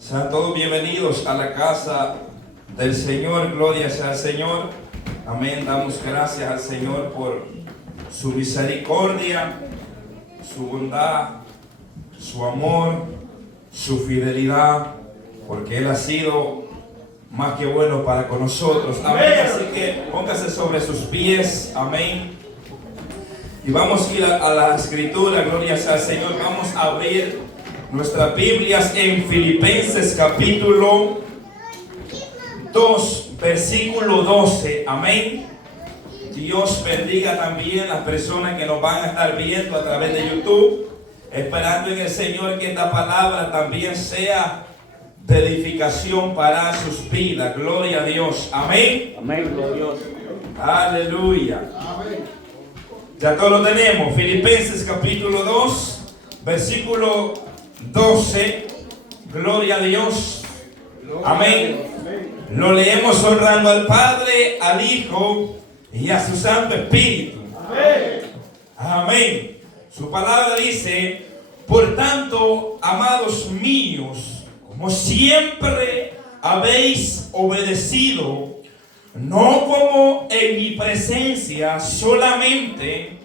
Sean todos bienvenidos a la casa del Señor. Gloria sea al Señor. Amén. Damos gracias al Señor por su misericordia, su bondad, su amor, su fidelidad, porque Él ha sido más que bueno para con nosotros. Amén. Así que póngase sobre sus pies. Amén. Y vamos a ir a la escritura. Gloria sea al Señor. Vamos a abrir nuestras Biblias en Filipenses capítulo 2, versículo 12. Amén. Dios bendiga también a las personas que nos van a estar viendo a través de YouTube. Esperando en el Señor que esta palabra también sea de edificación para sus vidas. Gloria a Dios. Amén. Amén, gloria a Dios. Aleluya. Amén. Ya todos lo tenemos. Filipenses capítulo 2, versículo 12. Gloria a Dios. Amén. Lo leemos honrando al Padre, al Hijo y a su Santo Espíritu. Amén. Amén. Su palabra dice: por tanto, amados míos, como siempre habéis obedecido, no como en mi presencia solamente,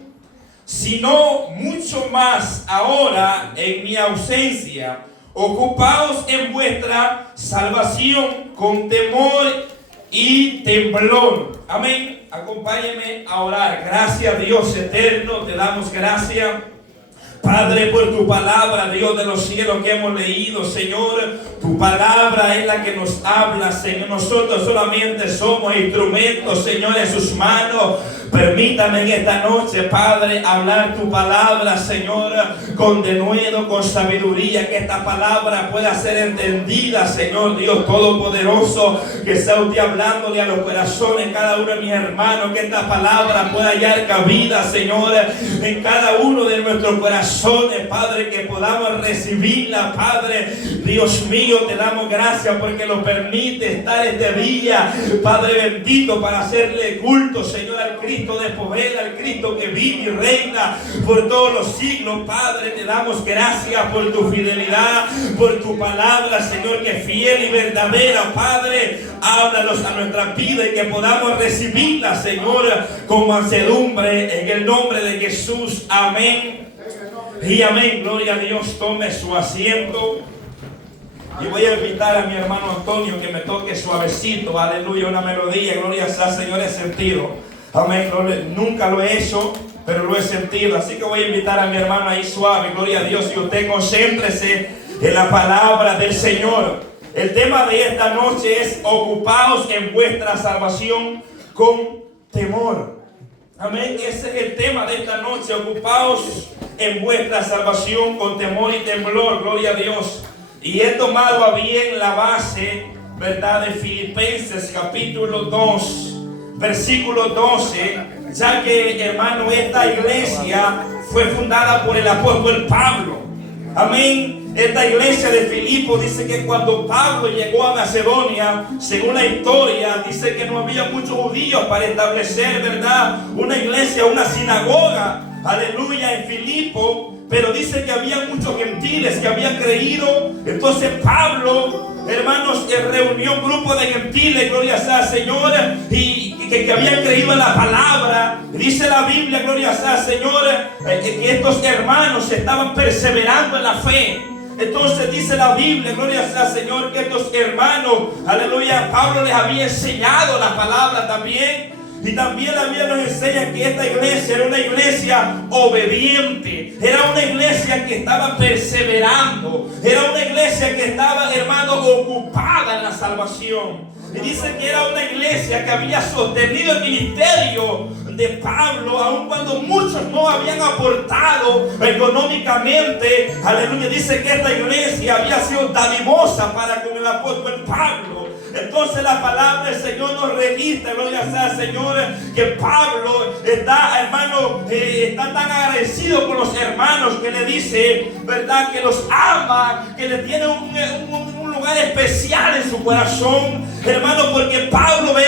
sino mucho más ahora en mi ausencia, ocupaos en vuestra salvación con temor y temblor. Amén. Acompáñenme a orar. Gracias, Dios eterno, te damos gracias, Padre, por tu palabra, Dios de los cielos, que hemos leído, Señor. Tu palabra es la que nos habla, Señor. Nosotros solamente somos instrumentos, Señor, en sus manos. Permítame en esta noche, Padre, hablar tu palabra, Señor, con denuedo, con sabiduría, que esta palabra pueda ser entendida, Señor Dios Todopoderoso, que sea usted hablándole a los corazones, cada uno de mis hermanos, que esta palabra pueda hallar cabida, Señor, en cada uno de nuestros corazones, Padre, que podamos recibirla, Padre. Dios mío, te damos gracias porque nos permite estar este día, Padre bendito, para hacerle culto, Señor, al Cristo de poder, al Cristo que vive y reina por todos los siglos. Padre, te damos gracias por tu fidelidad, por tu palabra, Señor, que es fiel y verdadera. Padre, háblanos a nuestra vida y que podamos recibirla, Señor, con mansedumbre, en el nombre de Jesús. Amén y amén. Gloria a Dios. Tome su asiento. Y voy a invitar a mi hermano Antonio que me toque suavecito, aleluya, una melodía. Gloria sea al Señor, he sentido. Amén. Nunca lo he hecho, pero lo he sentido. Así que voy a invitar a mi hermano ahí suave. Gloria a Dios. Y usted concéntrese en la palabra del Señor. El tema de esta noche es: ocupaos en vuestra salvación con temor. Amén. Ese es el tema de esta noche. Ocupaos en vuestra salvación con temor y temblor. Gloria a Dios. Y he tomado a bien la base, ¿verdad?, de Filipenses capítulo 2, versículo 12, ya que, hermano, esta iglesia fue fundada por el apóstol Pablo. Amén. Esta iglesia de Filipo dice que cuando Pablo llegó a Macedonia, según la historia, dice que no había muchos judíos para establecer, ¿verdad?, una iglesia, una sinagoga, aleluya, en Filipo. Pero dice que había muchos gentiles que habían creído. Entonces Pablo, hermanos, reunió un grupo de gentiles, gloria sea al Señor, y que habían creído en la palabra. Dice la Biblia, gloria sea al Señor, que estos hermanos estaban perseverando en la fe. Entonces dice la Biblia, gloria sea al Señor, que estos hermanos, aleluya, Pablo les había enseñado la palabra también. Y también la Biblia nos enseña que esta iglesia era una iglesia obediente. Era una iglesia que estaba perseverando. Era una iglesia que estaba, hermano, ocupada en la salvación. Y dice que era una iglesia que había sostenido el ministerio de Pablo, aun cuando muchos no habían aportado económicamente. Aleluya. Dice que esta iglesia había sido dadivosa para con el apóstol Pablo. Entonces la palabra del Señor nos registra, gloria sea al Señor, que Pablo está, hermano, está tan agradecido con los hermanos que le dice, ¿verdad?, que los ama, que le tiene un lugar especial en su corazón, hermano, porque Pablo ve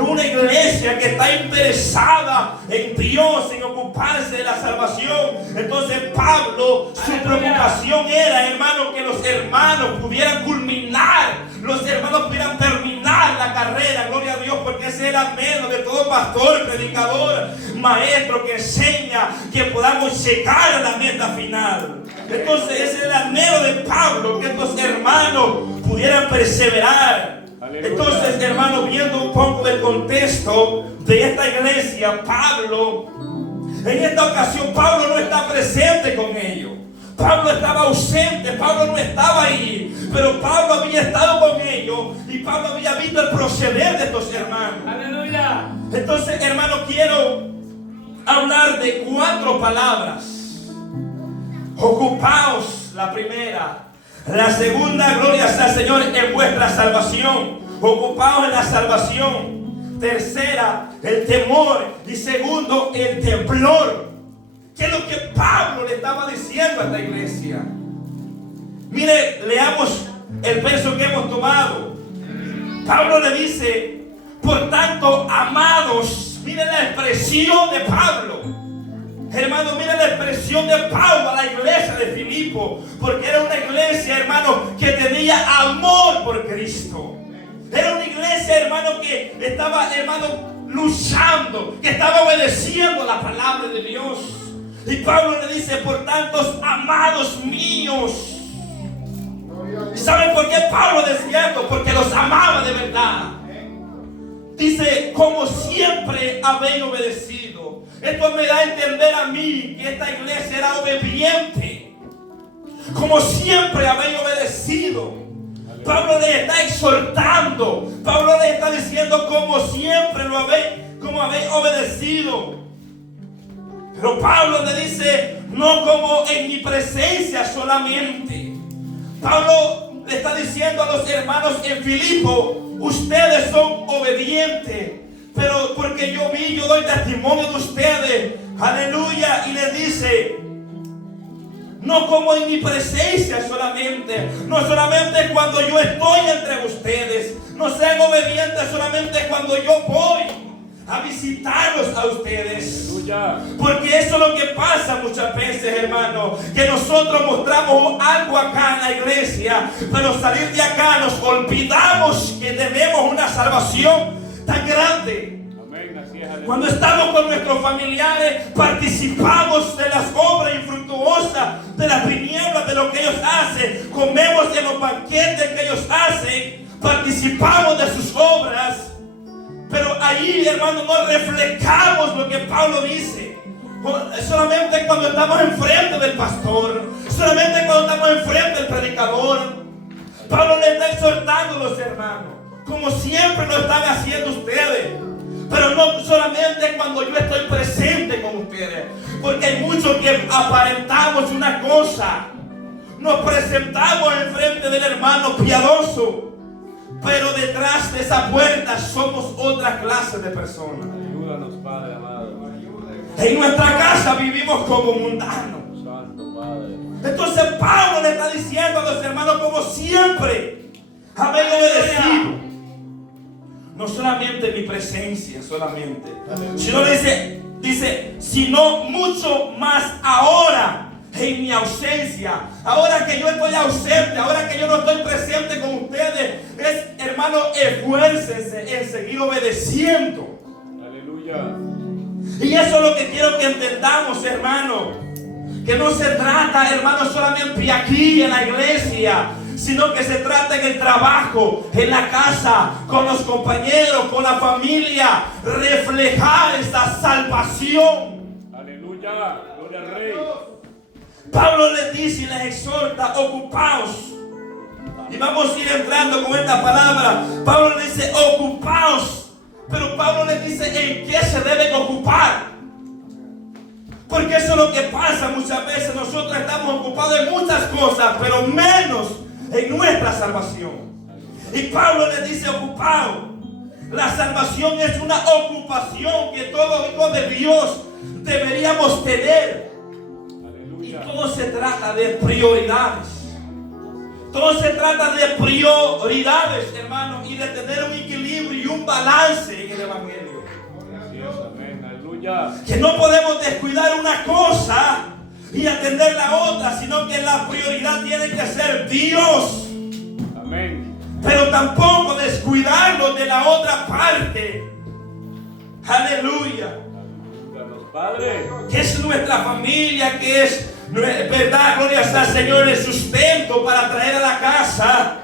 una iglesia que está interesada en Dios, en ocuparse de la salvación. Entonces Pablo, su preocupación era, hermano, que los hermanos pudieran culminar ese es el anhelo de todo pastor, predicador, maestro que enseña, que podamos llegar a la meta final. Entonces ese es el anhelo de Pablo, que estos hermanos pudieran perseverar. Aleluya. Entonces, hermanos, viendo un poco del contexto de esta iglesia, Pablo, en esta ocasión, Pablo no está presente con ellos. Pablo estaba ausente, Pablo no estaba ahí, pero Pablo había estado con ellos y Pablo había visto el proceder de estos hermanos. Aleluya. Entonces, hermanos, quiero hablar de 4 palabras. Ocupaos, la primera. La segunda, gloria sea al Señor, en vuestra salvación. Ocupaos en la salvación. Tercera, el temor. Y segundo, el temblor. ¿Qué es lo que Pablo le estaba diciendo a esta iglesia? Mire, leamos el verso que hemos tomado. Pablo le dice, por tanto, amados, mire la expresión de Pablo. Hermano, mire la expresión de Pablo a la iglesia de Filipo, porque era una iglesia, hermano, que tenía amor por Cristo. Era una iglesia, hermano, que estaba, hermano, luchando, que estaba obedeciendo la palabra de Dios. Y Pablo le dice, por tanto, amados míos. ¿Y saben por qué Pablo decía esto? Porque los amaba de verdad. Dice, como siempre habéis obedecido. Esto me da a entender a mí que esta iglesia era obediente. Como siempre habéis obedecido. Pablo les está exhortando. Pablo les está diciendo como siempre lo habéis, como habéis obedecido. Pero Pablo le dice, no como en mi presencia solamente. Pablo le está diciendo a los hermanos en Filipo, ustedes son obedientes, pero porque yo doy testimonio de ustedes, aleluya, y les dice, no como en mi presencia solamente, no solamente cuando yo estoy entre ustedes, no sean obedientes solamente cuando yo voy a visitarlos a ustedes. Aleluya. Porque eso es lo que pasa muchas veces, hermano, que nosotros mostramos algo acá en la iglesia, pero salir de acá nos olvidamos que tenemos una salvación tan grande. Amén. Así es, cuando estamos con nuestros familiares, participamos de las obras infructuosas, de las tinieblas, de lo que ellos hacen, comemos en los banquetes que ellos hacen, participamos de sus obras. Pero ahí, hermano, no reflejamos lo que Pablo dice. Solamente cuando estamos enfrente del pastor, solamente cuando estamos enfrente del predicador. Pablo le está exhortando a los hermanos, como siempre lo están haciendo ustedes. Pero no solamente cuando yo estoy presente con ustedes, porque hay muchos que aparentamos una cosa, nos presentamos enfrente del hermano piadoso, pero detrás de esa puerta somos otra clase de personas. Ayúdanos, Padre amado. En nuestra casa vivimos como mundanos. Santo Padre. Entonces Pablo le está diciendo a los hermanos, como siempre habéis obedecido. No solamente mi presencia, solamente, sino dice, sino mucho más ahora. En mi ausencia, ahora que yo estoy ausente, ahora que yo no estoy presente con ustedes, hermano, esfuércense en seguir obedeciendo. Aleluya. Y eso es lo que quiero que entendamos, hermano, que no se trata, hermano, solamente aquí en la iglesia, sino que se trata en el trabajo, en la casa, con los compañeros, con la familia, reflejar esta salvación. Aleluya, gloria al Rey. Pablo les dice y les exhorta, ocupaos. Y vamos a ir entrando con esta palabra. Pablo les dice, ocupaos. Pero Pablo les dice, ¿en qué se deben ocupar? Porque eso es lo que pasa muchas veces. Nosotros estamos ocupados en muchas cosas, pero menos en nuestra salvación. Y Pablo les dice, ocupaos. La salvación es una ocupación que todo hijo de Dios deberíamos tener. Y todo se trata de prioridades. Todo se trata de prioridades, hermano, y de tener un equilibrio y un balance en el evangelio. Que no podemos descuidar una cosa y atender la otra, sino que la prioridad tiene que ser Dios. Amén. Pero tampoco descuidarnos de la otra parte, Aleluya. Padre. Que es nuestra familia, que es, verdad, gloria sea al Señor, el sustento para traer a la casa.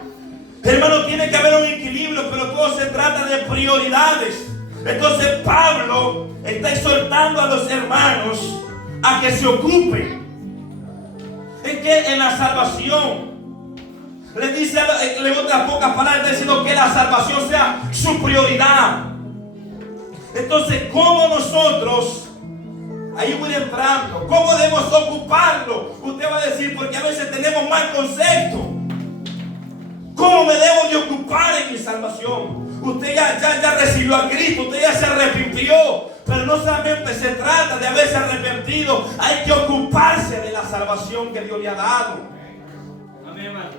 Hermano, tiene que haber un equilibrio, pero todo se trata de prioridades. Entonces Pablo está exhortando a los hermanos a que se ocupen. Es que en la salvación le dice, en otras pocas palabras, está diciendo que la salvación sea su prioridad. Entonces, ¿cómo nosotros, ahí voy entrando, cómo debemos ocuparlo? Usted va a decir, porque a veces tenemos mal concepto. ¿Cómo me debo de ocupar en mi salvación? Usted ya recibió a Cristo, usted ya se arrepintió. Pero no solamente se trata de haberse arrepentido, hay que ocuparse de la salvación que Dios le ha dado. Amén, hermano.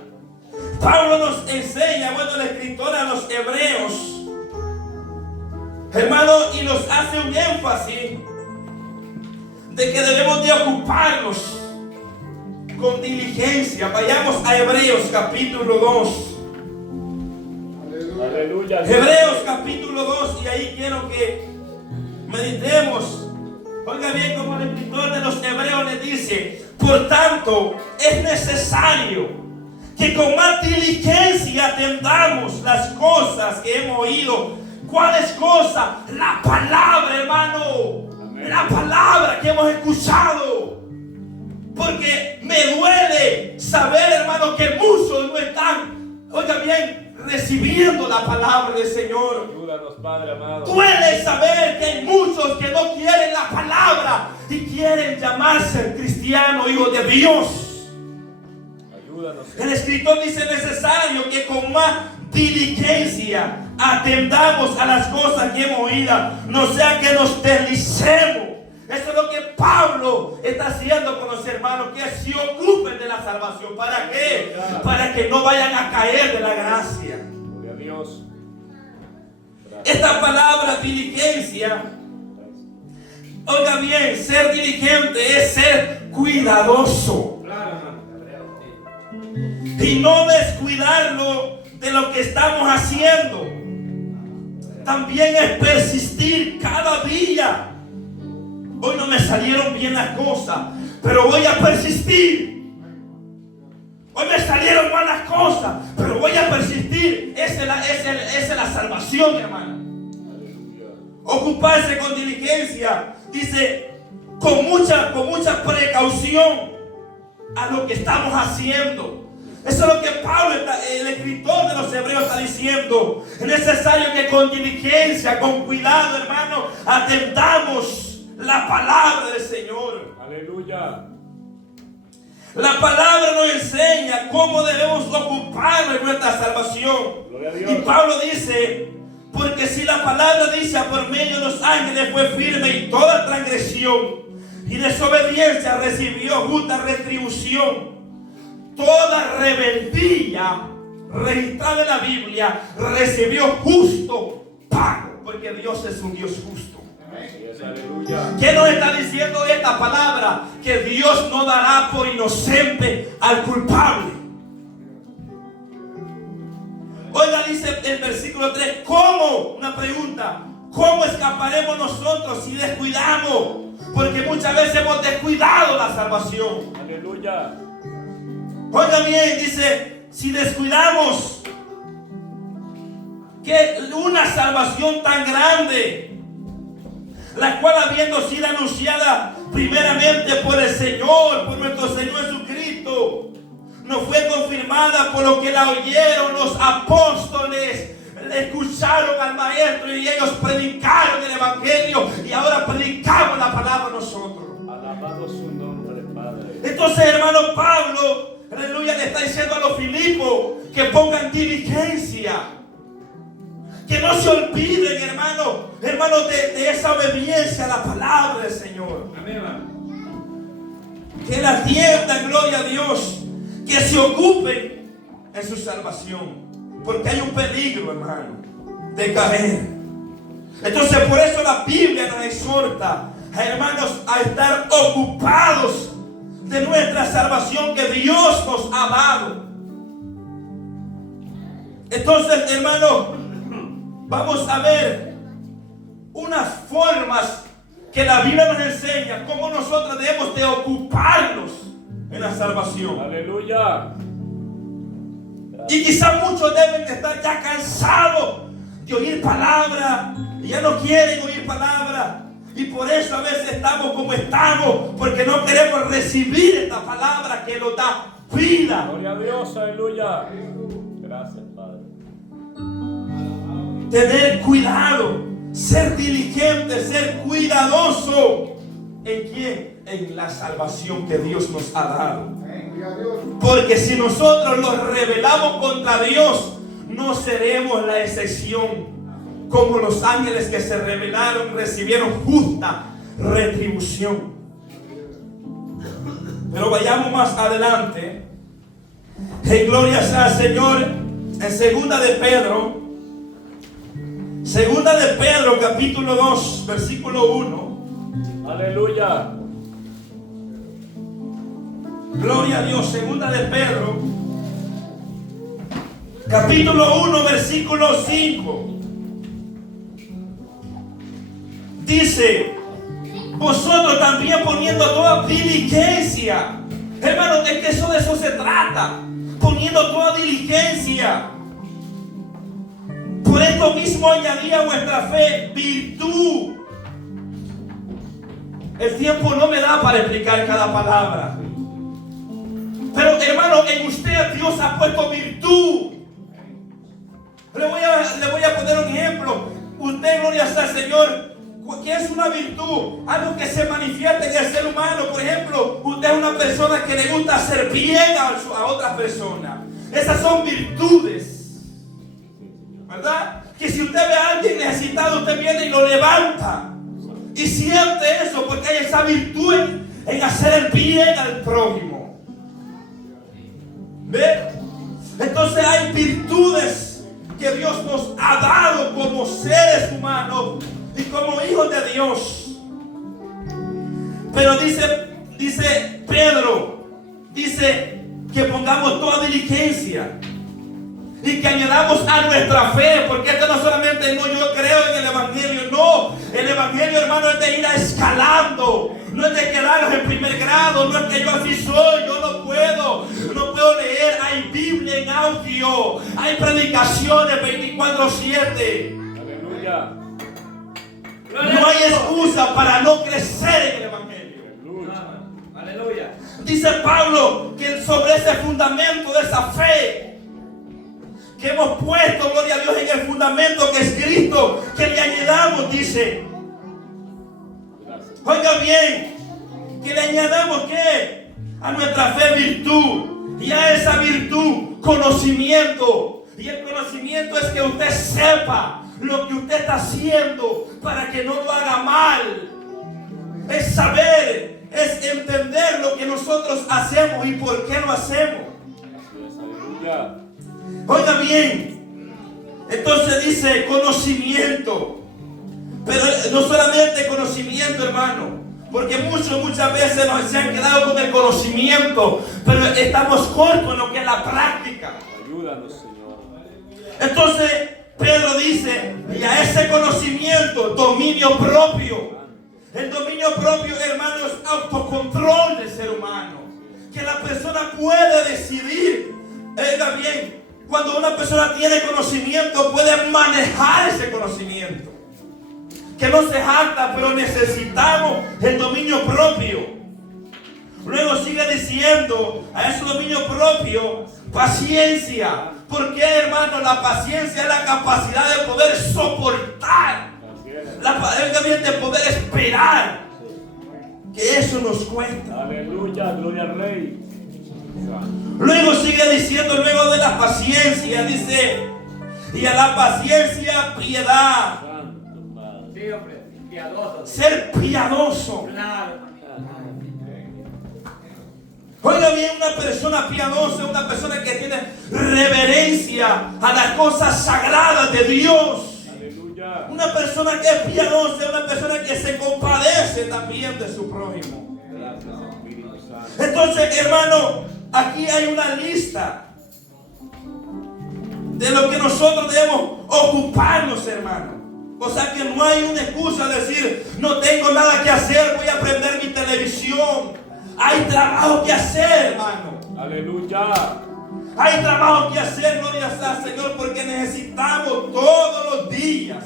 Pablo nos enseña, bueno, el escritor a los hebreos, hermano, y nos hace un énfasis de que debemos de ocuparnos con diligencia. Vayamos a Hebreos capítulo 2. Aleluya. Hebreos capítulo 2, y ahí quiero que meditemos. Oiga bien, como el escritor de los Hebreos le dice: por tanto, es necesario que con más diligencia atendamos las cosas que hemos oído. ¿Cuáles cosas? La palabra, hermano. Amén. La palabra que hemos escuchado. Porque me duele saber, hermano, que muchos no están, oiga bien, recibiendo la palabra del Señor. Ayúdanos, Padre amado. Duele saber que hay muchos que no quieren la palabra y quieren llamarse cristiano, hijo de Dios. Ayúdanos. El escritor dice: necesario que con más diligencia atendamos a las cosas que hemos oído, no sea que nos deslicemos. Eso es lo que Pablo está haciendo con los hermanos, que se ocupen de la salvación. ¿Para qué? Para que no vayan a caer de la gracia. Gloria a Dios. Esta palabra diligencia, oiga bien, ser diligente es ser cuidadoso. Y no descuidarlo de lo que estamos haciendo. También es persistir cada día. Hoy no me salieron bien las cosas, pero voy a persistir. Hoy me salieron mal las cosas, pero voy a persistir. Esa es la salvación, hermano. Ocuparse con diligencia. Dice, con mucha precaución a lo que estamos haciendo. Eso es lo que Pablo, el escritor de los Hebreos, está diciendo. Es necesario que con diligencia, con cuidado, hermano, atendamos la palabra del Señor. Aleluya. La palabra nos enseña cómo debemos ocuparnos de nuestra salvación. Gloria a Dios. Y Pablo dice: porque si la palabra dice por medio de los ángeles fue firme, y toda transgresión y desobediencia recibió justa retribución, toda rebeldía registrada en la Biblia recibió justo pago, porque Dios es un Dios justo. ¿Qué nos está diciendo esta palabra? Que Dios no dará por inocente al culpable. Oiga, dice el versículo 3, ¿cómo? Una pregunta: ¿cómo escaparemos nosotros si descuidamos? Porque muchas veces hemos descuidado la salvación. Aleluya. Oiga bien, dice, si descuidamos que una salvación tan grande, la cual habiendo sido anunciada primeramente por el Señor, por nuestro Señor Jesucristo, nos fue confirmada por lo que la oyeron los apóstoles, le escucharon al Maestro y ellos predicaron el Evangelio, y ahora predicamos la palabra nosotros. Alabado su nombre, Padre. Entonces, hermano, Pablo, aleluya, le está diciendo a los Filipos que pongan diligencia. Que no se olviden, hermano, de esa obediencia a la palabra del Señor. Amén, hermano. Que la atiendan, gloria a Dios. Que se ocupen en su salvación. Porque hay un peligro, hermano, de caer. Entonces, por eso la Biblia nos exhorta a hermanos a estar ocupados de nuestra salvación que Dios nos ha dado. Entonces, hermano, vamos a ver unas formas que la Biblia nos enseña cómo nosotros debemos de ocuparnos en la salvación. Aleluya. Y quizás muchos deben de estar ya cansados de oír palabra y ya no quieren oír palabra. Y por eso a veces estamos como estamos, porque no queremos recibir esta palabra que nos da vida. Gloria a Dios, aleluya. Gracias, Padre. Tener cuidado, ser diligente, ser cuidadoso. ¿En quién? En la salvación que Dios nos ha dado. Porque si nosotros nos rebelamos contra Dios, no seremos la excepción. Como los ángeles que se rebelaron recibieron justa retribución. Pero vayamos más adelante. En gloria sea al Señor. En segunda de Pedro capítulo 2 versículo 1. Aleluya. Gloria a Dios. Segunda de Pedro capítulo 1 versículo 5. Dice: vosotros también poniendo toda diligencia. Hermano, es que de eso se trata. Poniendo toda diligencia. Por esto mismo añadía a vuestra fe virtud. El tiempo no me da para explicar cada palabra. Pero hermano, en usted Dios ha puesto virtud. Le voy a poner un ejemplo. Usted, gloria sea al Señor, ¿qué es una virtud? Algo que se manifiesta en el ser humano. Por ejemplo, usted es una persona que le gusta hacer bien a otras personas. Esas son virtudes, ¿verdad? Que si usted ve a alguien necesitado, usted viene y lo levanta. Y siente eso porque hay esa virtud en hacer el bien al prójimo. ¿Ve? Entonces hay virtudes que Dios nos ha dado como seres humanos y como hijos de Dios. Pero dice Pedro, dice que pongamos toda diligencia y que añadamos a nuestra fe, porque esto no solamente yo creo en el evangelio, no, el evangelio, hermano, es de ir escalando, no es de quedarnos en primer grado, no es que yo así soy, yo no puedo leer, hay Biblia en audio, hay predicaciones 24/7. Aleluya. No hay excusa para no crecer en el evangelio. Aleluya. Dice Pablo que sobre ese fundamento de esa fe que hemos puesto, gloria a Dios, en el fundamento que es Cristo, que le añadamos, dice, oiga bien, que le añadamos ¿qué? A nuestra fe virtud, y a esa virtud conocimiento. Y el conocimiento es que usted sepa lo que usted está haciendo para que no lo haga mal. Es saber, es entender lo que nosotros hacemos y por qué lo hacemos. Aleluya. Oiga bien, entonces dice conocimiento, pero no solamente conocimiento, hermano, porque muchas veces se han quedado con el conocimiento, pero estamos cortos en lo que es la práctica. Ayúdanos, Señor. Entonces Pedro dice, y a ese conocimiento, dominio propio. El dominio propio, hermano, es autocontrol del ser humano, que la persona puede decidir. Oiga bien, cuando una persona tiene conocimiento, puede manejar ese conocimiento. Que no se jacta, pero necesitamos el dominio propio. Luego sigue diciendo a ese dominio propio, paciencia. ¿Por qué, hermano? La paciencia es la capacidad de poder soportar. De poder esperar. Que eso nos cuesta. Aleluya, gloria al Rey. Luego sigue diciendo, luego de la paciencia, dice, y a la paciencia piedad. Santo Padre. Sí, hombre, piadoso. Ser piadoso. Claro. Oiga bien, una persona piadosa, una persona que tiene reverencia a las cosas sagradas de Dios. Aleluya. Una persona que es piadosa, una persona que se compadece también de su prójimo. Gracias, Espíritu Santo. Entonces, hermano, aquí hay una lista de lo que nosotros debemos ocuparnos, hermano. O sea que no hay una excusa de decir, no tengo nada que hacer, voy a prender mi televisión. Hay trabajo que hacer, hermano. Aleluya. Hay trabajo que hacer, gloria al Señor, porque necesitamos todos los días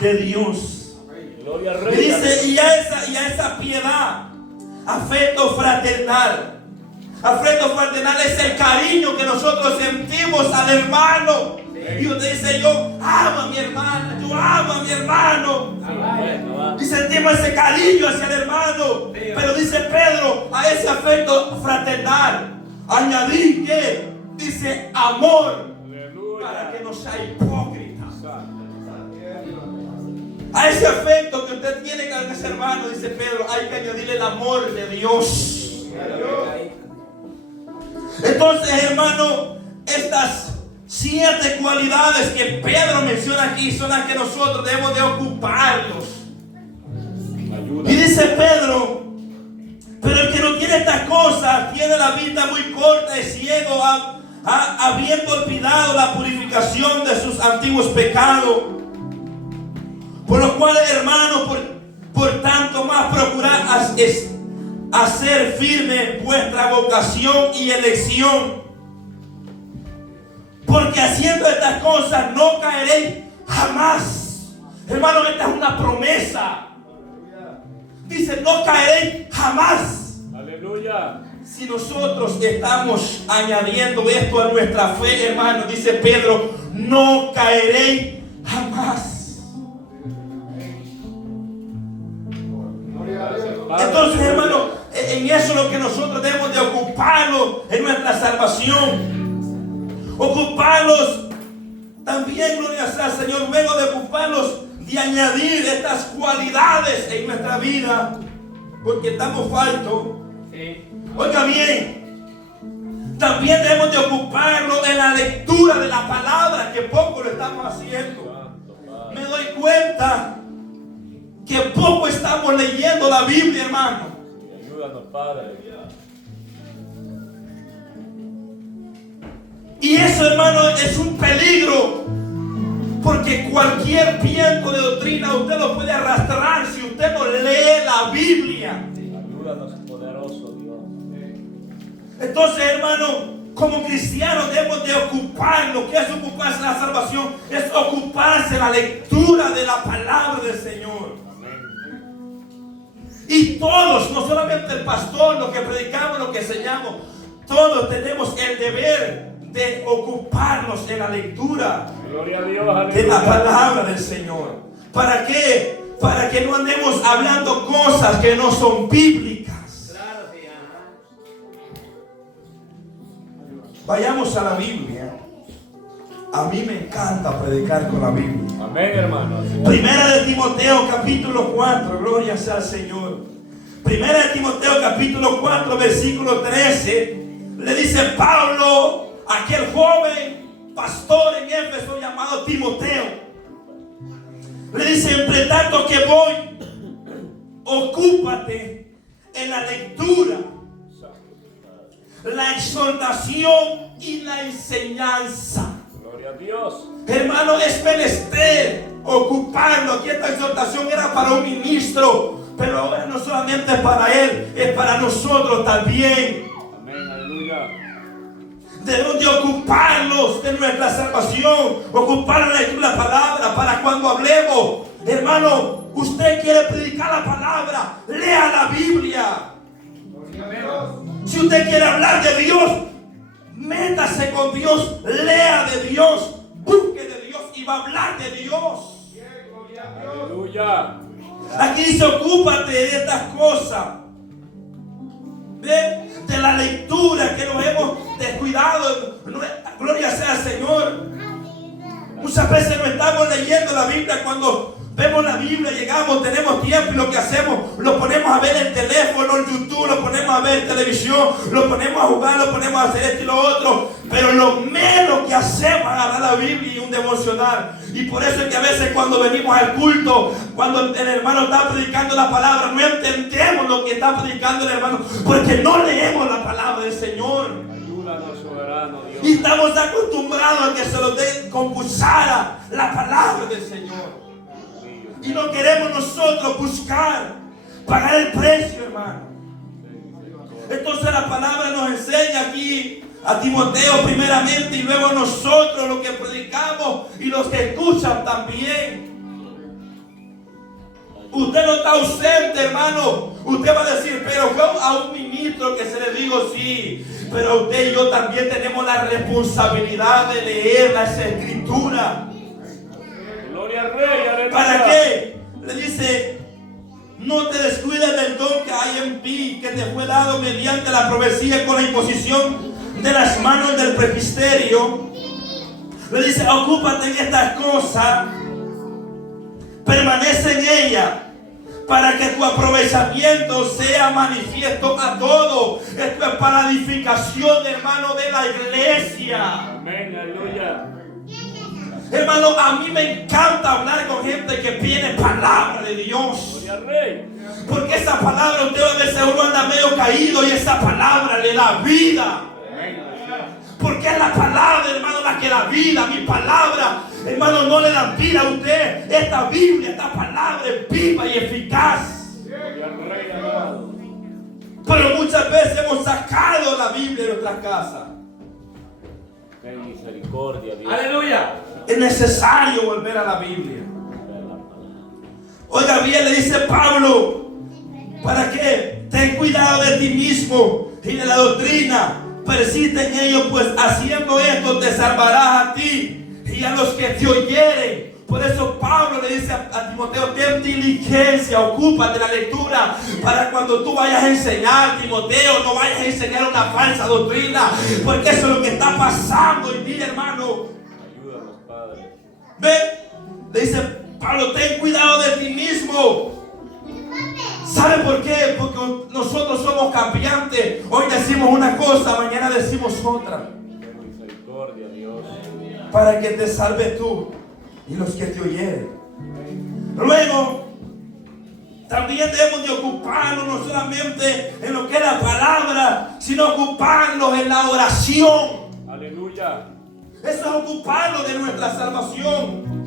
de Dios. Gloria al Y Rey. dice, y a esa piedad, afecto fraternal. Afecto fraternal es el cariño que nosotros sentimos al hermano. Y usted dice, yo amo a mi hermana, yo amo a mi hermano. Y sentimos ese cariño hacia el hermano. Pero dice Pedro, a ese afecto fraternal, añadir que dice amor, para que no sea hipócrita. A ese afecto que usted tiene con ese hermano, dice Pedro, hay que añadirle el amor de Dios. Entonces, hermano, estas 7 cualidades que Pedro menciona aquí son las que nosotros debemos de ocuparnos. Y dice Pedro, pero el que no tiene estas cosas tiene la vista muy corta, es ciego, habiendo olvidado la purificación de sus antiguos pecados. Por lo cual, hermanos, por tanto más procurad hacer firme vuestra vocación y elección, porque haciendo estas cosas no caeréis jamás. Hermano, esta es una promesa. Dice, no caeréis jamás. Aleluya. Si nosotros estamos añadiendo esto a nuestra fe, hermano, dice Pedro, no caeréis jamás. Entonces, hermano, en eso es lo que nosotros debemos de ocuparnos en nuestra salvación. Ocuparnos también, gloria al Señor, luego de ocuparnos de añadir estas cualidades en nuestra vida, porque estamos faltos. Oiga bien, también debemos de ocuparnos en la lectura de la palabra, que poco lo estamos haciendo. Me doy cuenta que poco estamos leyendo la Biblia, hermano. Ayúdanos, Padre. Y eso, hermano, es un peligro, porque cualquier viento de doctrina usted lo puede arrastrar si usted no lee la Biblia. Ayúdanos, poderoso Dios. Entonces, hermano, como cristianos debemos de ocuparnos. ¿Qué es ocuparse de la salvación? Es ocuparse de la lectura de la palabra del Señor. Y todos, no solamente el pastor, los que predicamos, los que enseñamos, todos tenemos el deber de ocuparnos de la lectura Gloria a Dios, de la palabra del Señor. ¿Para qué? Para que no andemos hablando cosas que no son bíblicas. Vayamos a la Biblia. A mí me encanta predicar con la Biblia. Amén, hermano. Primera de Timoteo capítulo 4, gloria sea al Señor. Primera de Timoteo capítulo 4 versículo 13, le dice Pablo a aquel joven pastor en Éfeso llamado Timoteo. Le dice, entre tanto que voy, ocúpate en la lectura, la exhortación y la enseñanza. Gloria a Dios. Hermano, es menester ocuparlo. Aquí esta exhortación era para un ministro, pero ahora no solamente es para él, es para nosotros también. Amén, aleluya. Debemos de ocuparnos de nuestra salvación, ocupar la lectura de la palabra para cuando hablemos. Hermano, usted quiere predicar la palabra, lea la Biblia. Si usted quiere hablar de Dios, métase con Dios, lea de Dios, busque de Dios y va a hablar de Dios. Aleluya. Aquí dice, ocúpate de estas cosas. De la lectura que nos hemos descuidado. Gloria sea al Señor. Muchas veces no estamos leyendo la Biblia. Cuando vemos la Biblia, llegamos, tenemos tiempo y lo que hacemos, lo ponemos a ver en el teléfono, en YouTube, lo ponemos a ver en televisión, lo ponemos a jugar, lo ponemos a hacer esto y lo otro. Pero lo menos que hacemos es agarrar la Biblia y un devocional. Y por eso es que a veces cuando venimos al culto, cuando el hermano está predicando la palabra, no entendemos lo que está predicando el hermano, porque no leemos la palabra del Señor. Ayúdanos, soberano Dios. Y estamos acostumbrados a que se nos dé con cuchara la palabra del Señor. Y no queremos nosotros buscar pagar el precio, hermano. Entonces la palabra nos enseña aquí a Timoteo primeramente y luego nosotros los que predicamos y los que escuchan también. Usted no está ausente, hermano. Usted va a decir, pero yo a un ministro que se le digo sí, pero usted y yo también tenemos la responsabilidad de leer las escrituras. Gloria al Rey, aleluya. ¿Para qué? Le dice, no te descuides del don que hay en ti, que te fue dado mediante la profecía con la imposición de las manos del presbiterio. Le dice, ocúpate en estas cosas, permanece en ella, para que tu aprovechamiento sea manifiesto a todos. Esto es para edificación, hermano, de la iglesia. Amén, aleluya. Hermano, a mí me encanta hablar con gente que tiene palabra de Dios. Gloria al Rey. Porque esa palabra, usted a veces uno anda medio caído y esa palabra le da vida. Porque es la palabra, hermano, la que da vida. Mi palabra, hermano, no le da vida a usted. Esta Biblia, esta palabra es viva y eficaz. Gloria al Rey, amado. Pero muchas veces hemos sacado la Biblia de nuestras casas. Ten misericordia, Dios. Aleluya. Es necesario volver a la Biblia. Oiga bien, le dice Pablo, ¿para qué? Ten cuidado de ti mismo y de la doctrina. Persiste en ello, pues haciendo esto te salvarás a ti y a los que te oyeren. Por eso Pablo le dice a Timoteo, ten diligencia, ocúpate de la lectura, para cuando tú vayas a enseñar, Timoteo, no vayas a enseñar una falsa doctrina, porque eso es lo que está pasando hoy día, hermano. Ayúdanos, Padre. ¿Ve? Le dice Pablo, ten cuidado de ti mismo. ¿Sabe por qué? Porque nosotros somos cambiantes. Hoy decimos una cosa, mañana decimos otra. Ten misericordia, Dios. Para que te salves tú y los que te oyeren. Luego, también debemos de ocuparnos no solamente en lo que es la palabra, sino ocuparnos en la oración. Aleluya. Eso es ocuparnos de nuestra salvación.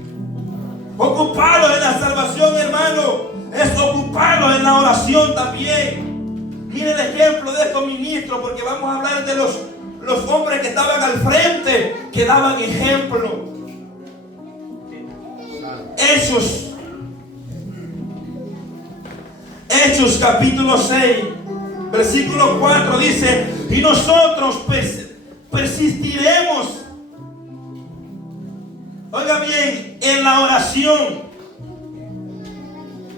Ocuparnos en la salvación, hermano, es ocuparnos en la oración también. Miren el ejemplo de estos ministros, porque vamos a hablar de los hombres que estaban al frente, que daban ejemplo. Hechos capítulo 6, versículo 4 dice, y nosotros persistiremos, oiga bien, en la oración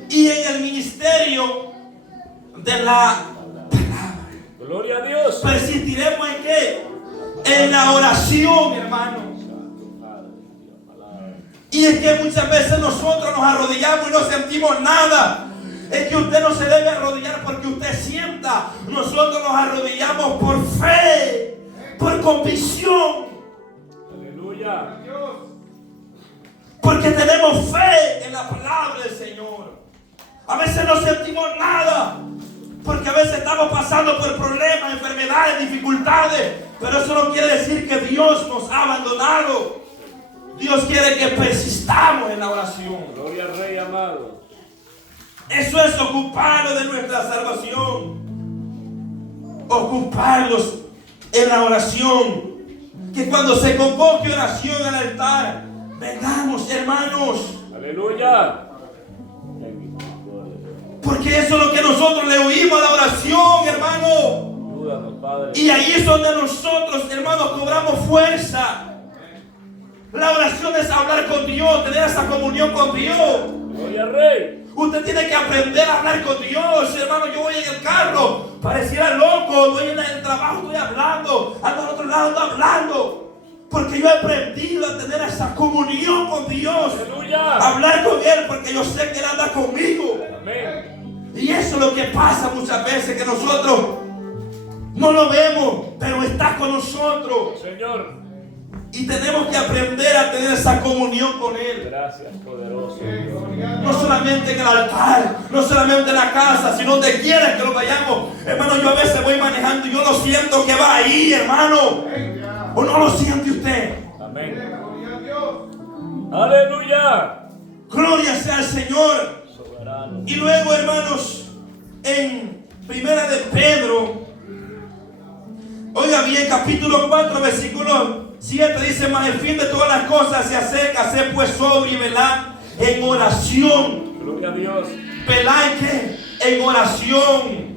y en el ministerio de la palabra. Gloria a Dios. ¿Persistiremos en qué? En la oración, hermano. Y es que muchas veces nosotros nos arrodillamos y no sentimos nada. Es que usted no se debe arrodillar porque usted sienta. Nosotros nos arrodillamos por fe, por convicción. Aleluya. Porque tenemos fe en la palabra del Señor. A veces no sentimos nada, porque a veces estamos pasando por problemas, enfermedades, dificultades. Pero eso no quiere decir que Dios nos ha abandonado. Dios quiere que persistamos en la oración. Gloria al Rey, amado. Eso es ocuparnos de nuestra salvación. Ocuparnos en la oración. Que cuando se convoque oración al altar, vengamos, hermanos. Aleluya. Ten misericordia, Dios. Porque eso es lo que nosotros le oímos a la oración, hermano. Ayúdanos, Padre. Y ahí es donde nosotros, hermanos, cobramos fuerza. La oración es hablar con Dios, tener esa comunión con Dios. Gloria al Rey. Usted tiene que aprender a hablar con Dios, hermano. Yo voy en el carro, pareciera loco, voy en el trabajo, estoy hablando, ando al otro lado, ando hablando. Porque yo he aprendido a tener esa comunión con Dios. Aleluya. Hablar con Él porque yo sé que Él anda conmigo. Amén. Y eso es lo que pasa muchas veces, que nosotros no lo vemos, pero está con nosotros. Señor. Y tenemos que aprender a tener esa comunión con Él. Gracias, poderoso. No solamente en el altar, no solamente en la casa, sino donde quiera que lo vayamos. Hermano, yo a veces voy manejando y yo lo siento que va ahí, hermano. ¿O no lo siente usted? Amén. Aleluya. Gloria sea al Señor. Soberano. Y luego, hermanos, en Primera de Pedro, oiga bien, capítulo 4, versículo 7 dice: mas el fin de todas las cosas se acerca, sé pues sobrio y velad en oración. Gloria a Dios. ¿Velad en qué? En oración.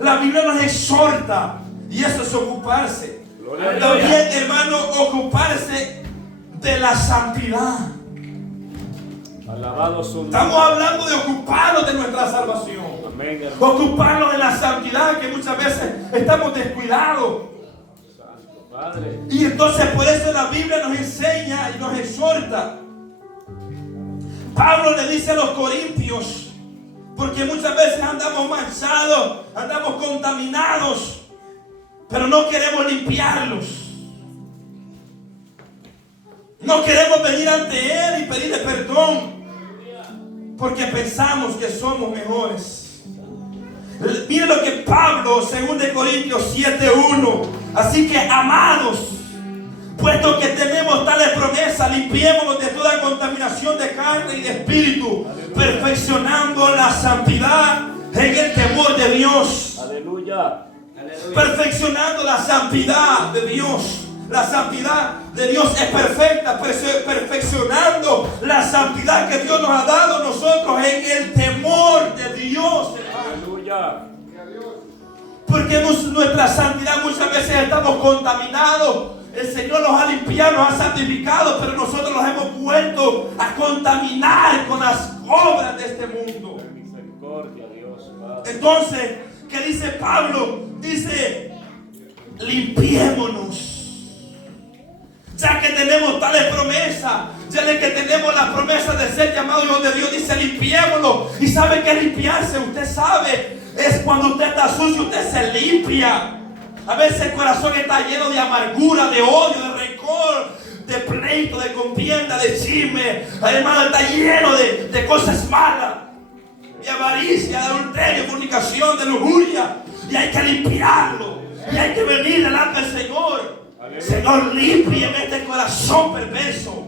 La Biblia nos exhorta, y eso es ocuparse. Gloria a Dios. También, hermano, ocuparse de la santidad. Alabado su nombre. Estamos hablando de ocuparnos de nuestra salvación. Amén, hermano. Ocuparnos de la santidad, que muchas veces estamos descuidados. Santo Padre. Y entonces por eso la Biblia nos enseña y nos exhorta. Pablo le dice a los corintios, porque muchas veces andamos manchados, andamos contaminados, pero no queremos limpiarlos. No queremos venir ante Él y pedirle perdón, porque pensamos que somos mejores. Miren lo que Pablo, 2 Corintios 7:1. Así que, amados, puesto que tenemos tales promesas, limpiémonos de toda contaminación de carne y de espíritu, perfeccionando la santidad en el temor de Dios. Aleluya. Perfeccionando la santidad de Dios. La santidad de Dios es perfecta, perfeccionando la santidad que Dios nos ha dado a nosotros en el temor de Dios, hermano. Aleluya. Porque nuestra santidad muchas veces estamos contaminados. El Señor nos ha limpiado, nos ha santificado, pero nosotros nos hemos vuelto a contaminar con las obras de este mundo. Misericordia, Dios Padre. Entonces, ¿qué dice Pablo? Dice: limpiémonos. Ya que tenemos tales promesas, ya que tenemos la promesa de ser llamados hijos de Dios, dice: limpiémonos. ¿Y sabe qué es limpiarse? Usted sabe, es cuando usted está sucio, usted se limpia. A veces el corazón está lleno de amargura, de odio, de rencor, de pleito, de contienda, de chisme. Además está lleno de cosas malas, de avaricia, de adulterio, de fornicación, de lujuria. Y hay que limpiarlo. Y hay que venir delante del Señor. Señor, límpieme este corazón perverso.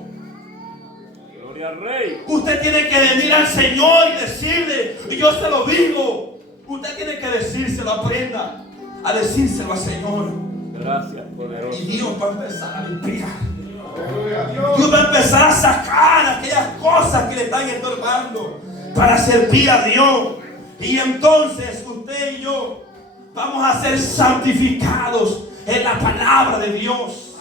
Gloria al Rey. Usted tiene que venir al Señor y decirle, y yo se lo digo, usted tiene que decírselo, aprenda a decírselo al Señor. Gracias, poderoso. Y Dios va a empezar a limpiar. Dios va a empezar a sacar aquellas cosas que le están estorbando para servir a Dios. Y entonces usted y yo vamos a ser santificados en la palabra de Dios.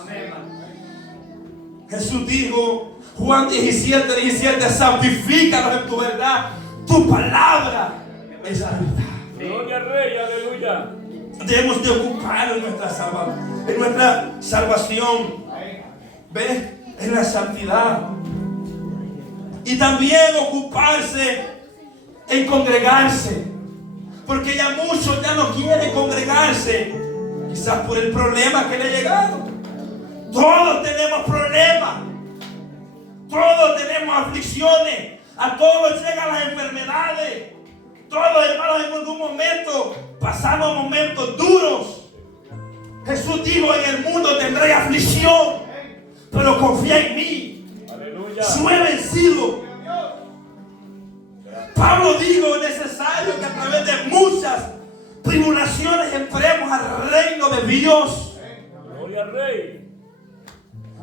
Jesús dijo, Juan 17:17, santifícanos en tu verdad. Tu palabra es la verdad. Gloria al Rey, aleluya. Debemos de ocuparnos en nuestra salvación. ¿Ve? En la santidad. Y también ocuparse en congregarse. Porque ya muchos ya no quieren congregarse. Quizás por el problema que le ha llegado. Todos tenemos problemas. Todos tenemos aflicciones. A todos llegan las enfermedades. Todos, hermanos, en algún momento pasamos momentos duros. Jesús dijo, en el mundo tendré aflicción, pero confía en mí. Aleluya. Soy vencido. Pablo dijo, es necesario que a través de muchas tribulaciones entremos al reino de Dios. Gloria al Rey.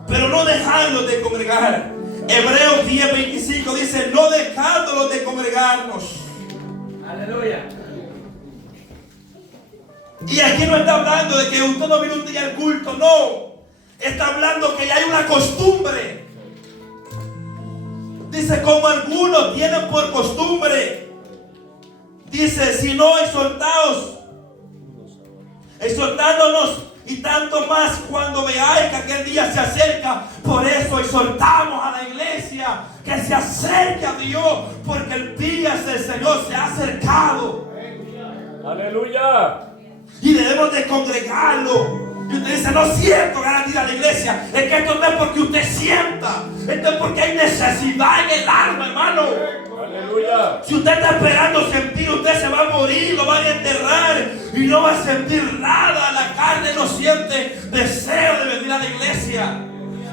Pero no dejándonos de congregar. Hebreos 10:25 dice, no dejándonos de congregarnos. Aleluya. Y aquí no está hablando de que usted no vino un día al culto, no. Está hablando que ya hay una costumbre. Dice, como algunos tienen por costumbre. Dice, si no exhortándonos, y tanto más cuando veáis que aquel día se acerca. Por eso exhortamos a la iglesia que se acerque a Dios, porque el día del Señor se ha acercado. Aleluya. Y debemos de congregarlo. Y usted dice, no siento ganas de ir a la iglesia. Es que esto no es porque usted sienta, esto es porque hay necesidad en el alma, hermano. Aleluya. Si usted está esperando sentir, usted se va a morir, lo van a enterrar y no va a sentir nada. La carne no siente deseo de venir a la iglesia.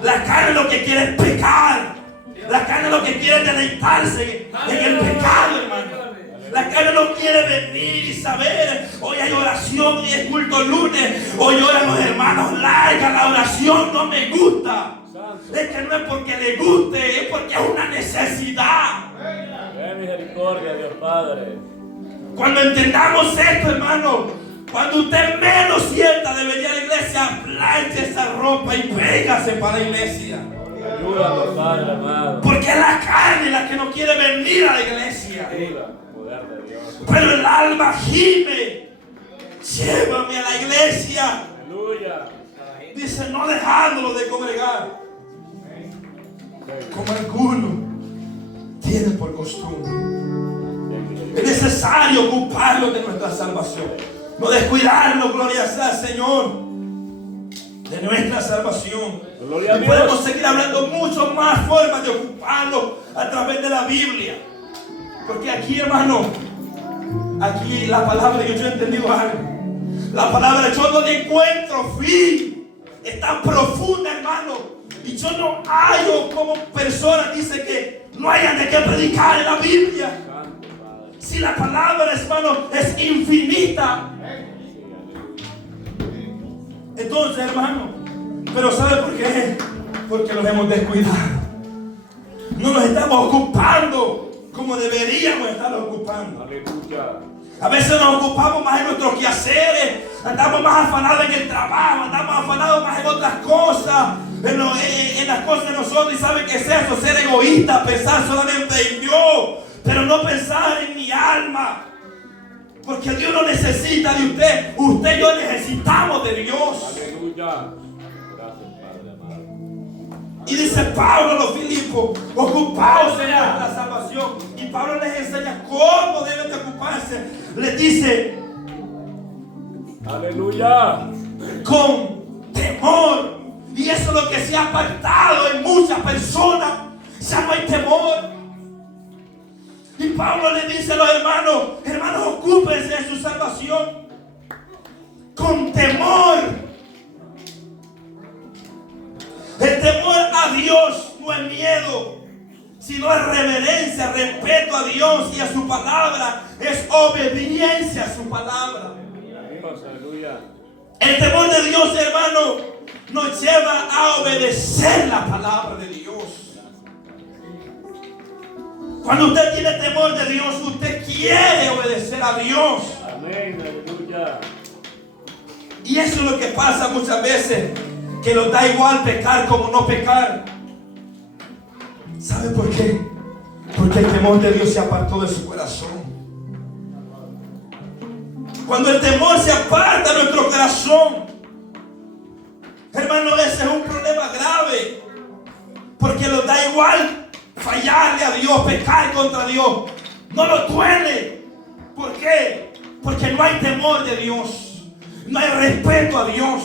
La carne lo que quiere es pecar. La carne lo que quiere es deleitarse en el pecado, hermano. La carne no quiere venir y saber, hoy hay oración, hoy es culto lunes, hoy oran los hermanos, larga la oración, no me gusta. Es que no es porque le guste, es porque es una necesidad. Ten misericordia, Dios Padre. Cuando entendamos esto, hermano, cuando usted menos sienta de venir a la iglesia, planche esa ropa y véngase para la iglesia. Ayúdanos, Padre amado. Porque es la carne la que no quiere venir a la iglesia. Ayuda, poder de Dios. Pero el alma gime. Llévame a la iglesia. Aleluya. Dice, no dejándolo de congregar. Como algunos tienen por costumbre. Es necesario ocuparlo de nuestra salvación. No descuidarnos, gloria sea al Señor, de nuestra salvación. Gloria a Y Dios. podemos seguir hablando mucho más formas de ocuparlo a través de la Biblia. Porque aquí, hermano, aquí la palabra, yo he entendido algo. La palabra, yo no le encuentro fin. Es tan profunda, hermano. Y yo no hallo como personas dice que no hayan de qué predicar en la Biblia. Si la palabra, hermano, es infinita. Entonces, hermano, pero ¿sabe por qué? Porque nos hemos descuidado. No nos estamos ocupando como deberíamos estar ocupando. Aleluya. A veces nos ocupamos más en nuestros quehaceres, andamos más afanados en el trabajo, andamos afanados más en otras cosas, en las cosas de nosotros. ¿Y sabe qué es eso? Ser egoísta, pensar solamente en yo, pero no pensar en mi alma. Porque Dios no necesita de usted, usted y yo necesitamos de Dios. Aleluya. Gracias, Padre amado. Y dice Pablo a los Filipos, ocupaos en nuestra salvación. Y Pablo les enseña cómo deben de ocuparse. Les dice, Aleluya. con temor. Y eso es lo que se ha apartado en muchas personas. Ya no hay temor. Y Pablo le dice a los hermanos, hermanos, ocúpense de su salvación con temor. El temor a Dios no es miedo, sino es reverencia, respeto a Dios y a su palabra, es obediencia a su palabra. Dios, aleluya. El temor de Dios, hermano, nos lleva a obedecer la palabra de Dios. Cuando usted tiene temor de Dios, usted quiere obedecer a Dios. Amén, aleluya. Y eso es lo que pasa muchas veces, que nos da igual pecar como no pecar. ¿Sabe por qué? Porque el temor de Dios se apartó de su corazón. Cuando el temor se aparta de nuestro corazón, hermano, ese es un problema grave. Porque nos da igual fallarle a Dios, pecar contra Dios. No nos duele. ¿Por qué? Porque no hay temor de Dios. No hay respeto a Dios.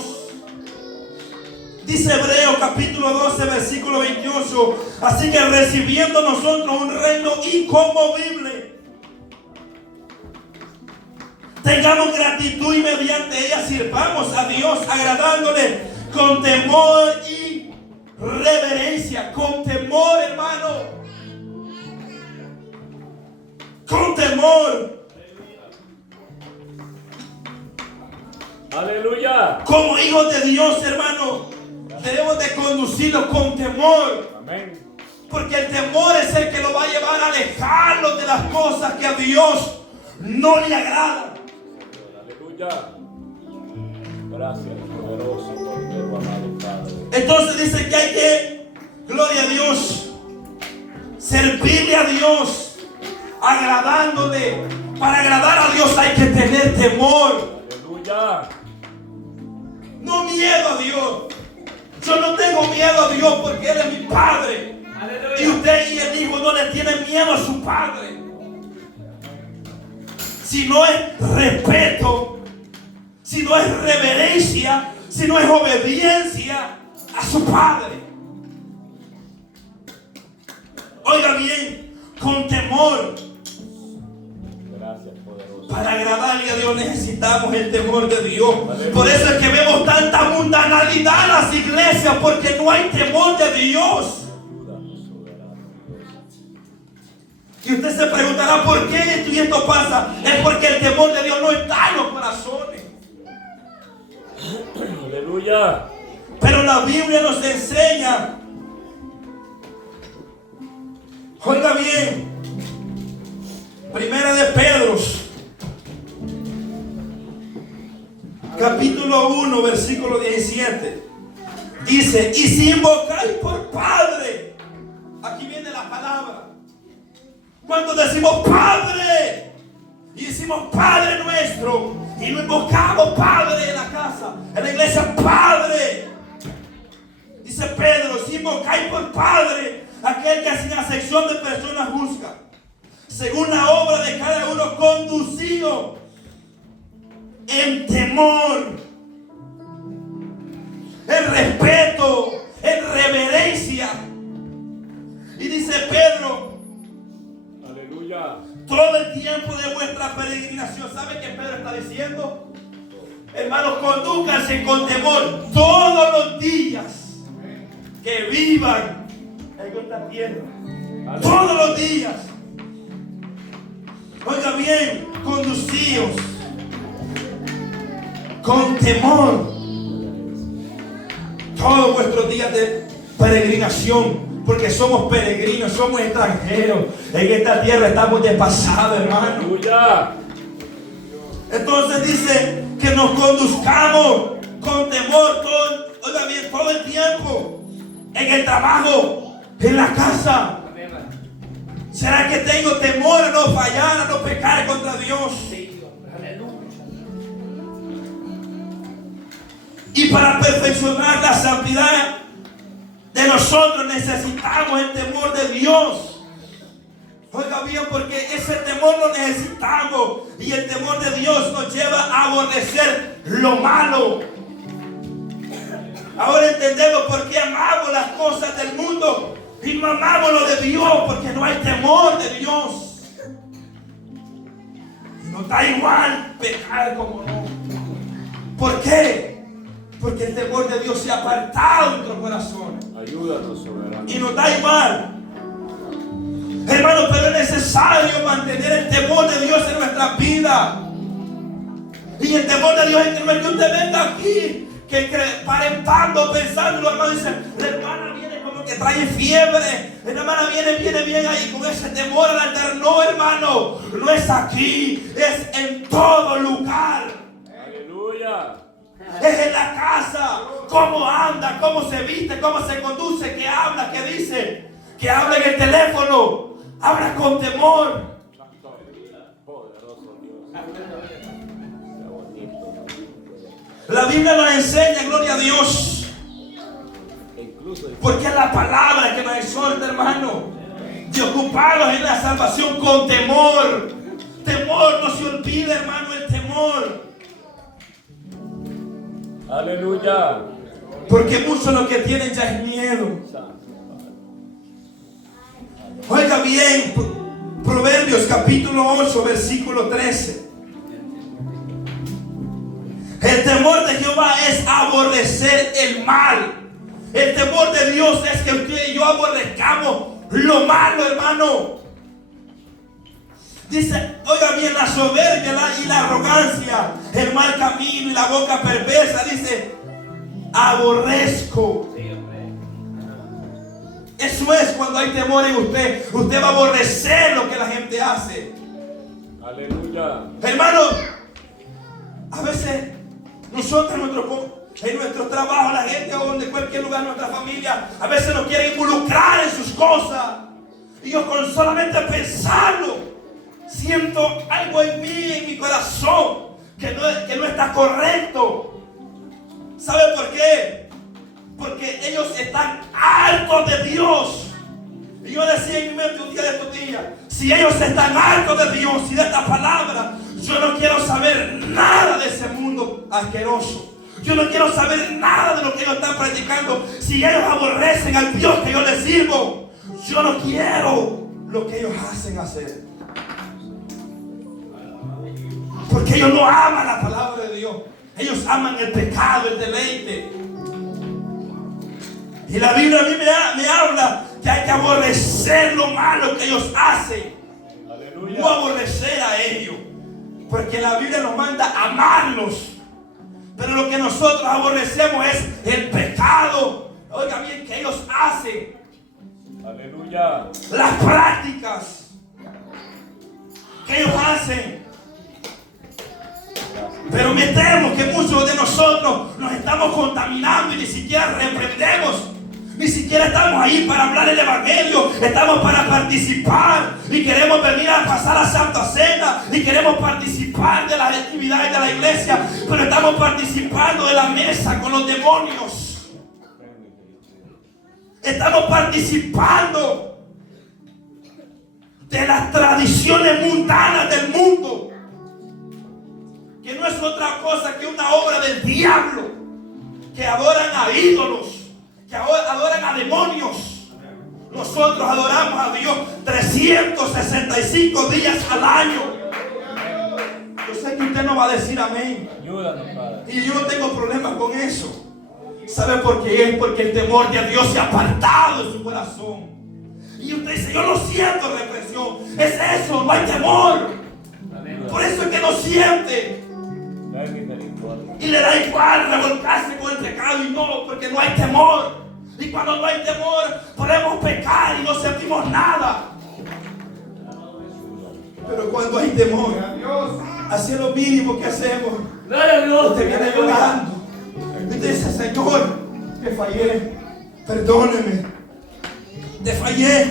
Dice Hebreos capítulo 12 versículo 28. Así que recibiendo nosotros un reino inconmovible, tengamos gratitud y mediante ella sirvamos a Dios agradándole con temor y reverencia. Con temor, hermano. Con temor. Aleluya. Como hijos de Dios, hermano, debemos de conducirnos con temor. Amén. Porque el temor es el que nos va a llevar a alejarnos de las cosas que a Dios no le agradan. Aleluya. Gracias, poderoso, cordero amado Padre. Entonces dice que hay que, gloria a Dios, servirle a Dios, agradándole. Para agradar a Dios hay que tener temor. Aleluya. No miedo a Dios. Yo no tengo miedo a Dios porque Él es mi Padre. Aleluya. Y usted y el hijo no le tienen miedo a su Padre. Si no es respeto, si no es reverencia, si no es obediencia a su Padre. Oiga bien, con temor. Gracias, poderoso. Para agradarle a Dios necesitamos el temor de Dios. Por eso es que vemos tanta mundanalidad en las iglesias, porque no hay temor de Dios. Ayúdanos, soberano. Que usted se preguntará por qué esto y esto pasa. Es porque el temor de Dios no está en los corazones. Aleluya. Pero la Biblia nos enseña. Oiga bien. Primera de Pedro, capítulo 1, versículo 17. Dice, y si invocáis por Padre. Aquí viene la palabra. Cuando decimos Padre y decimos Padre nuestro y no invocamos Padre en la casa, en la iglesia, Padre. Dice Pedro, si invocáis por Padre aquel que sin acepción de personas juzga, según la obra de cada uno, conducido en temor, en respeto, en reverencia. Y dice Pedro, Aleluya. todo el tiempo de vuestra peregrinación. ¿Sabe qué Pedro está diciendo? Hermanos, condúzcanse con temor todos los días que vivan en esta tierra. Aleluya. Todos los días. Oiga bien, conducidos con temor todos vuestros días de peregrinación, porque somos peregrinos, somos extranjeros. En esta tierra estamos de pasado, hermano. Aleluya. Entonces dice que nos conduzcamos con temor oiga bien, todo el tiempo, en el trabajo, en la casa. ¿Será que tengo temor a no fallar, a no pecar contra Dios? Y para perfeccionar la santidad de nosotros necesitamos el temor de Dios. Oiga bien, porque ese temor lo necesitamos. Y el temor de Dios nos lleva a aborrecer lo malo. Ahora entendemos por qué amamos las cosas del mundo y no amamos lo de Dios, porque no hay temor de Dios. Y nos da igual pecar como no. ¿Por qué? Porque el temor de Dios se ha apartado de nuestro corazón. Ayúdanos, soberano. Y nos da igual. Hermano, pero es necesario mantener el temor de Dios en nuestra vida. Y el temor de Dios es que no es que usted venga aquí, que parentando, pensando, hermano, dice, la hermana viene como que trae fiebre. La hermana viene bien ahí con ese temor al altar. No, hermano, no es aquí, es en todo lugar. Aleluya. Es en la casa, cómo anda, cómo se viste, cómo se conduce, qué habla, qué dice, que habla en el teléfono, habla con temor. Poderoso Dios. Qué bonito. La Biblia nos enseña, gloria a Dios, Incluso porque es la palabra que nos exhorta, hermano, de ocuparnos en la salvación con temor. Temor, no se olvide, hermano, el temor. aleluya. Porque muchos lo que tienen ya es miedo. Oiga bien, Proverbios capítulo 8, versículo 13. El temor de Jehová es aborrecer el mal. El temor de Dios es que usted y yo aborrezcamos lo malo, hermano. Dice, oiga bien, la soberbia y la arrogancia, el mal camino y la boca perversa, dice, aborrezco. Eso es cuando hay temor en usted. Usted va a aborrecer lo que la gente hace. Aleluya. Hermano, a veces nosotros en nuestro trabajo, la gente o en cualquier lugar, nuestra familia, a veces nos quiere involucrar en sus cosas. Y yo con solamente pensarlo, siento algo en mí, en mi corazón, que no está correcto. ¿Sabe por qué? Porque ellos están hartos de Dios. Y yo decía en mi mente un día de estos días, si ellos están hartos de Dios y de esta palabra, yo no quiero saber nada de ese mundo asqueroso. Yo no quiero saber nada de lo que ellos están practicando. Si ellos aborrecen al Dios que yo les sirvo, yo no quiero lo que ellos hacen hacer. Porque ellos no aman la palabra de Dios. Ellos aman el pecado, el deleite. Y la Biblia a mí me habla que hay que aborrecer lo malo que ellos hacen. no aborrecer a ellos. Porque la Biblia nos manda a amarlos. Pero lo que nosotros aborrecemos es el pecado. Oiga bien, que ellos hacen. Aleluya. Las prácticas que ellos hacen. Pero me temo que muchos de nosotros nos estamos contaminando y ni siquiera reprendemos. Ni siquiera estamos ahí para hablar el evangelio. Estamos para participar. Y queremos venir a pasar la Santa Cena. Y queremos participar de las actividades de la iglesia. Pero estamos participando de la mesa con los demonios. Estamos participando de las tradiciones mundanas del mundo. Que no es otra cosa que una obra del diablo. Que adoran a ídolos. Que adoran a demonios. Nosotros adoramos a Dios 365 días al año. Yo sé que usted no va a decir amén. Ayúdanos, Padre. Y yo no tengo problemas con eso. ¿Sabe por qué? Es porque el temor de Dios se ha apartado de su corazón. Y usted dice, yo no siento represión. Es eso, no hay temor. Por eso es que no siente. Y le da igual revolcarse con el pecado y no, porque no hay temor. Y cuando no hay temor, podemos pecar y no sentimos nada. Pero cuando hay temor, así es lo mínimo que hacemos. Usted viene llorando. Y usted dice, Señor, te fallé, perdóneme. Te fallé.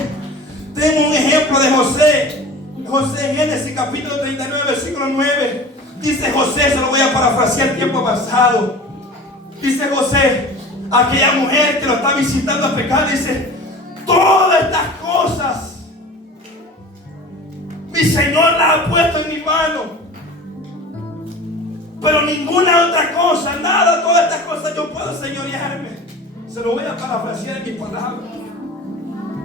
Tengo un ejemplo de José. José en Génesis capítulo 39, versículo 9. Dice José, se lo voy a parafrasear el tiempo pasado. Dice José, aquella mujer que lo está visitando a pecar, dice, todas estas cosas mi Señor las ha puesto en mi mano, pero ninguna otra cosa, nada, todas estas cosas yo puedo señorearme. Se lo voy a parafrasear en mis palabras.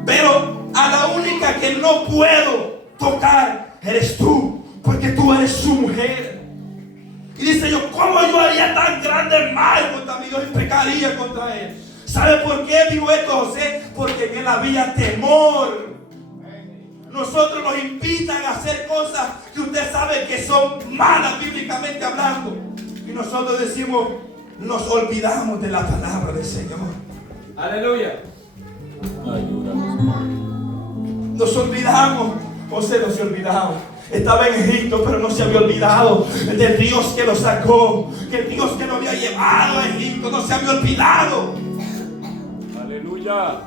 Pero a la única que no puedo tocar eres tú, porque tú eres su mujer. Y dice yo, ¿cómo yo haría tan grande mal contra mi Dios y pecaría contra él? ¿Sabe por qué digo esto, José? Porque en él había temor. Nosotros nos invitan a hacer cosas que usted sabe que son malas bíblicamente hablando. Y nosotros decimos, nos olvidamos de la palabra del Señor. Aleluya. Ayúdanos. Nos olvidamos. José no se olvidaba. Estaba en Egipto, pero no se había olvidado del Dios que lo sacó. Que el Dios que lo había llevado a Egipto no se había olvidado. Aleluya.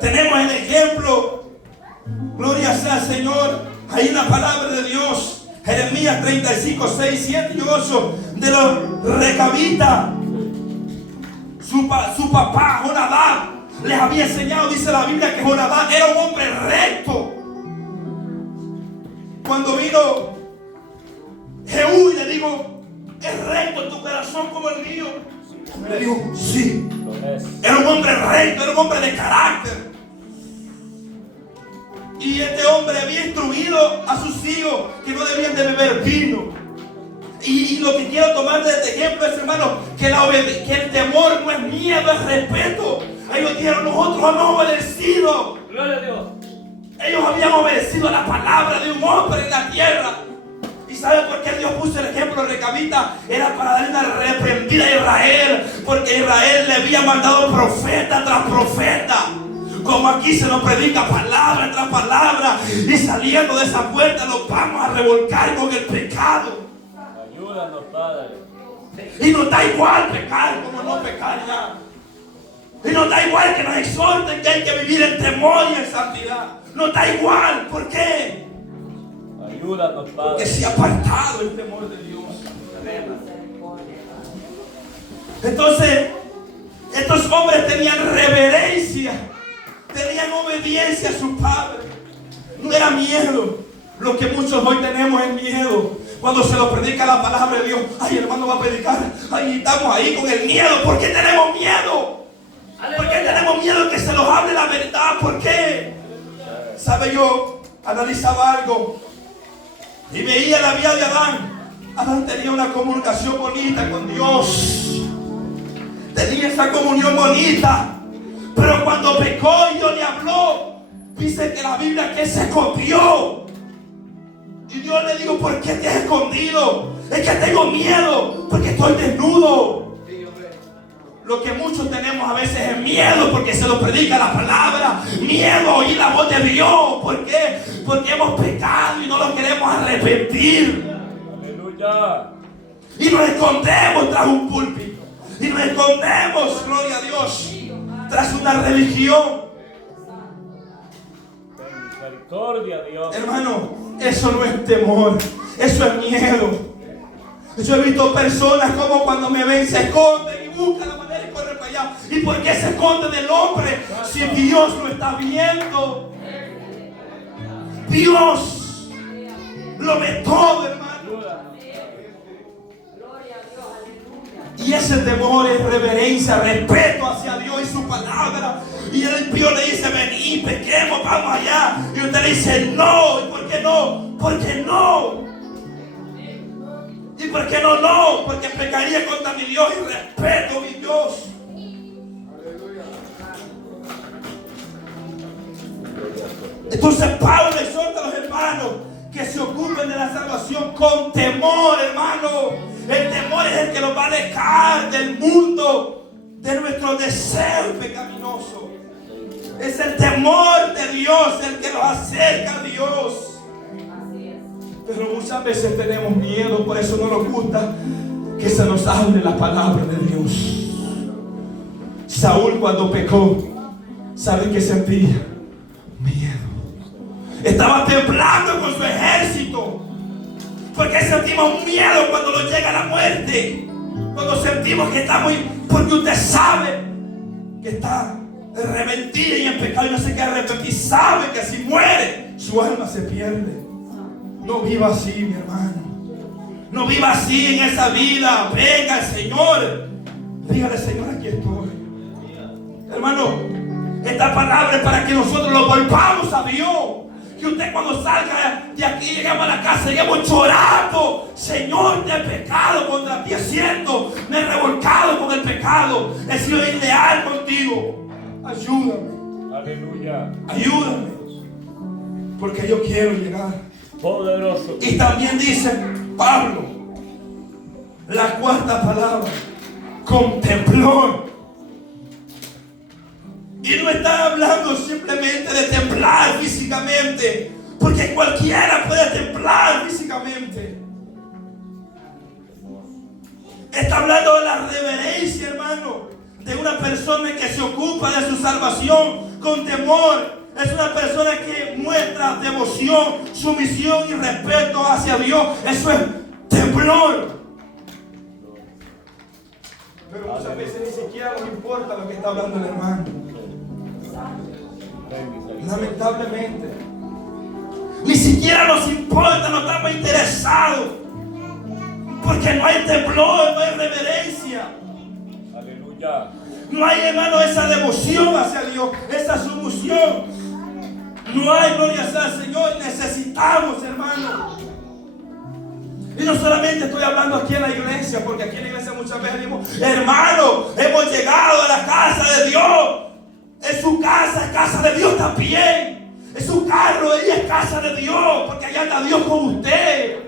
Tenemos el ejemplo, gloria sea al Señor, hay una palabra de Dios, Jeremías 35, 6, 7 y 8, de los recabitas. Su papá, Jonadab, les había enseñado, dice la Biblia, que Jonadab era un hombre recto. Cuando vino Jehú y le dijo, ¿es recto tu corazón como el mío? Le dijo, sí. Era un hombre recto, era un hombre de carácter. Y este hombre había instruido a sus hijos que no debían de beber vino. Y lo que quiero tomar de este ejemplo es, hermano, que el temor no es miedo, es respeto. Ellos dijeron, nosotros hemos obedecido. Gloria a Dios. Ellos habían obedecido a la palabra de un hombre en la tierra. ¿Y sabe por qué Dios puso el ejemplo de Recabita? Era para darle una reprendida a Israel. Porque Israel le había mandado profeta tras profeta. Como aquí se nos predica palabra tras palabra. Y saliendo de esa puerta nos vamos a revolcar con el pecado. Ayúdanos, Padre. Y nos da igual pecar como no pecar ya. Y nos da igual que nos exhorten que hay que vivir en temor y en santidad. Nos da igual. ¿Por qué? Ayúdanos, Padre. Porque se ha apartado el temor de Dios. Entonces, estos hombres tenían reverencia, tenían obediencia a su padre. No era miedo. Lo que muchos hoy tenemos es miedo. Cuando se nos predica la palabra de Dios, ay, hermano va a predicar, ay, estamos ahí con el miedo. ¿Por qué tenemos miedo? ¿Por qué tenemos miedo que se nos hable la verdad? ¿Por qué? ¿Sabe? Yo analizaba algo y veía la vida de Adán. Adán tenía una comunicación bonita con Dios. Tenía esa comunión bonita. Pero cuando pecó y Dios le habló, Dice que la Biblia que se escondió. Y Dios le digo, ¿por qué te has escondido? Es que tengo miedo, porque estoy desnudo. Lo que muchos tenemos a veces es miedo porque se nos predica la palabra. Miedo a oír la voz de Dios. ¿Por qué? Porque hemos pecado y no lo queremos arrepentir. Aleluya. Y nos escondemos tras un púlpito. Y nos escondemos, gloria a Dios, tras una religión. Misericordia, Dios. Hermano, eso no es temor, eso es miedo. Yo he visto personas como cuando me ven se esconden y buscan la manera y corren para allá. ¿Y por qué se esconden del hombre si Dios lo está viendo? Dios lo ve todo, hermano. Y ese temor es reverencia, respeto hacia Dios y su palabra. Y el impío le dice, vení, pequemos, vamos allá. Y usted le dice, no. ¿Y por qué no? Porque no. ¿Y por qué no? No, porque pecaría contra mi Dios y respeto a mi Dios. Entonces Pablo exhorta a los hermanos que se ocupen de la salvación con temor, hermano. El temor es el que nos va a alejar del mundo, de nuestro deseo pecaminoso. Es el temor de Dios el que nos acerca a Dios. Pero muchas veces tenemos miedo, por eso no nos gusta que se nos hable la palabra de Dios. Saúl cuando pecó, ¿sabe qué sentía? Miedo. Estaba temblando con su ejército. Porque sentimos miedo cuando nos llega la muerte. Cuando sentimos que está muy... Porque usted sabe que está arrepentida y en pecado y no se quiere arrepentir. Sabe que si muere, su alma se pierde. No viva así, mi hermano. No viva así en esa vida. Venga el Señor. Dígale, Señor, aquí estoy. Hermano, esta palabra es para que nosotros lo volvamos a Dios. Que usted cuando salga de aquí, llegamos a la casa, llegamos llorando. Señor, te he pecado contra ti, es cierto. Me he revolcado con el pecado. He sido ileal contigo. Ayúdame. Aleluya. Ayúdame. Porque yo quiero llegar. Poderoso. Y también dice Pablo, la cuarta palabra, con temblor. Y no está hablando simplemente de temblar físicamente, porque cualquiera puede temblar físicamente. Está hablando de la reverencia, hermano, de una persona que se ocupa de su salvación con temor. Es una persona que muestra devoción, sumisión y respeto hacia Dios. Eso es temblor. Pero muchas veces ni siquiera nos importa lo que está hablando el hermano. Lamentablemente ni siquiera nos importa, no estamos interesados, porque no hay temblor, no hay reverencia. Aleluya. No hay, hermano, esa devoción hacia Dios, esa sumisión. No hay, gloria sea al Señor. Necesitamos, hermano. Y no solamente estoy hablando aquí en la iglesia, porque aquí en la iglesia muchas veces decimos, hermano, hemos llegado a la casa de Dios. Es su casa, es casa de Dios también. Es su carro, ella es casa de Dios, porque allá anda Dios con usted.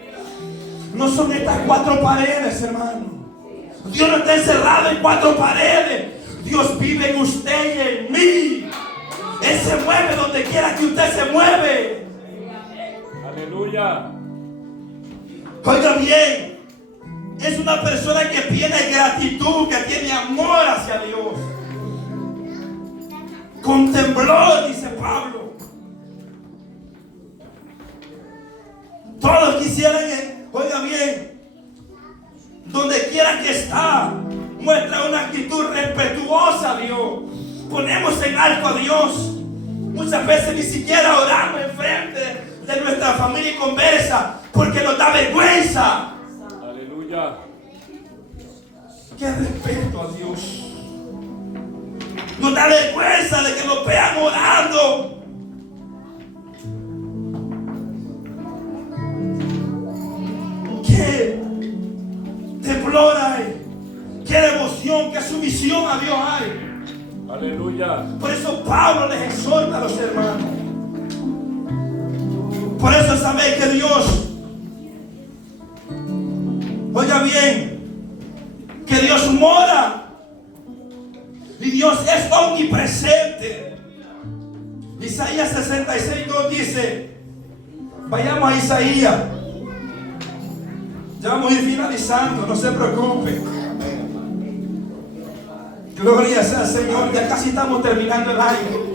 No son estas cuatro paredes, hermano. Dios no está encerrado en cuatro paredes. Dios vive en usted y en mí. Él se mueve donde quiera que usted se mueve. Aleluya. Oiga bien, es una persona que tiene gratitud, que tiene amor hacia Dios. Con temblor, dice Pablo. Todos quisieran, oiga bien, donde quiera que está, muestra una actitud respetuosa a Dios. Ponemos en alto a Dios. Muchas veces ni siquiera oramos enfrente de nuestra familia y conversa porque nos da vergüenza. Aleluya. Qué respeto a Dios. Nos da vergüenza de que nos vean orando. Qué temblor hay, qué devoción, qué sumisión a Dios hay. Aleluya. Por eso Pablo les exhorta a los hermanos Por eso sabéis que Dios, oiga bien, que Dios mora y Dios es omnipresente. Isaías 66:2 dice, vayamos a Isaías, ya vamos a ir finalizando, no se preocupe. Gloria sea al Señor, ya casi estamos terminando el año.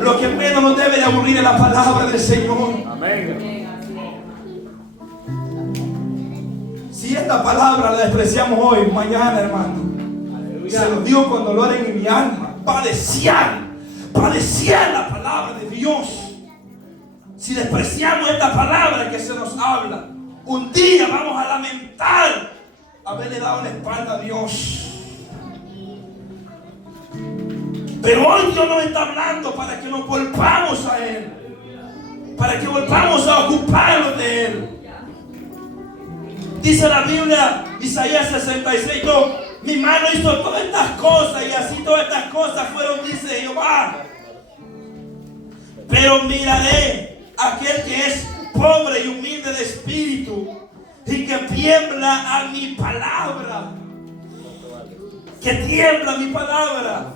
Lo que menos nos debe de aburrir es la palabra del Señor. Amén. Si esta palabra la despreciamos hoy, mañana, hermano, se lo dio con dolor en mi alma. Padecer la palabra de Dios. Si despreciamos esta palabra que se nos habla, un día vamos a lamentar haberle dado la espalda a Dios. Pero hoy Dios nos está hablando para que nos volvamos a Él, para que volvamos a ocuparnos de Él. Dice la Biblia, Isaías 66:2, mi mano hizo todas estas cosas y así todas estas cosas fueron, dice Jehová. Pero miraré a aquel que es pobre y humilde de espíritu y que tiembla a mi palabra. Que tiembla a mi palabra.